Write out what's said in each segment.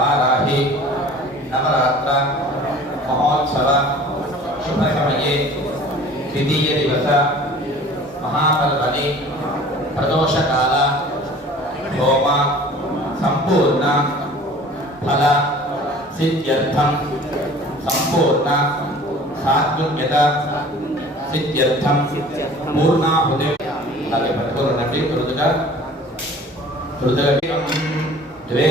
వారాహి నవరాత్ర మహోత్సవ శుభ సమయే ద్వితీయ దివస మహాపల్వని ప్రదోషకాల హోమ సంపూర్ణ ఫల సిద్ధ్యర్థం సంపూర్ణ సాత్విక్యత సిద్ధ్యర్థం పూర్ణాహుతి అలాగే పట్టుకోనండి మృదుగా మృదుగా ద్వే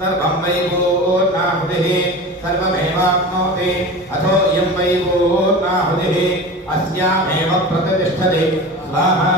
సప్తహోత్రైలం నమః జుహోతి సర్వం వై పూర్ణాహుతిః సర్వమేవాప్నోతి అథో ఇయం వై పూర్ణాహుతిః అస్యామేవ ప్రతిష్టతి. స్వాహా!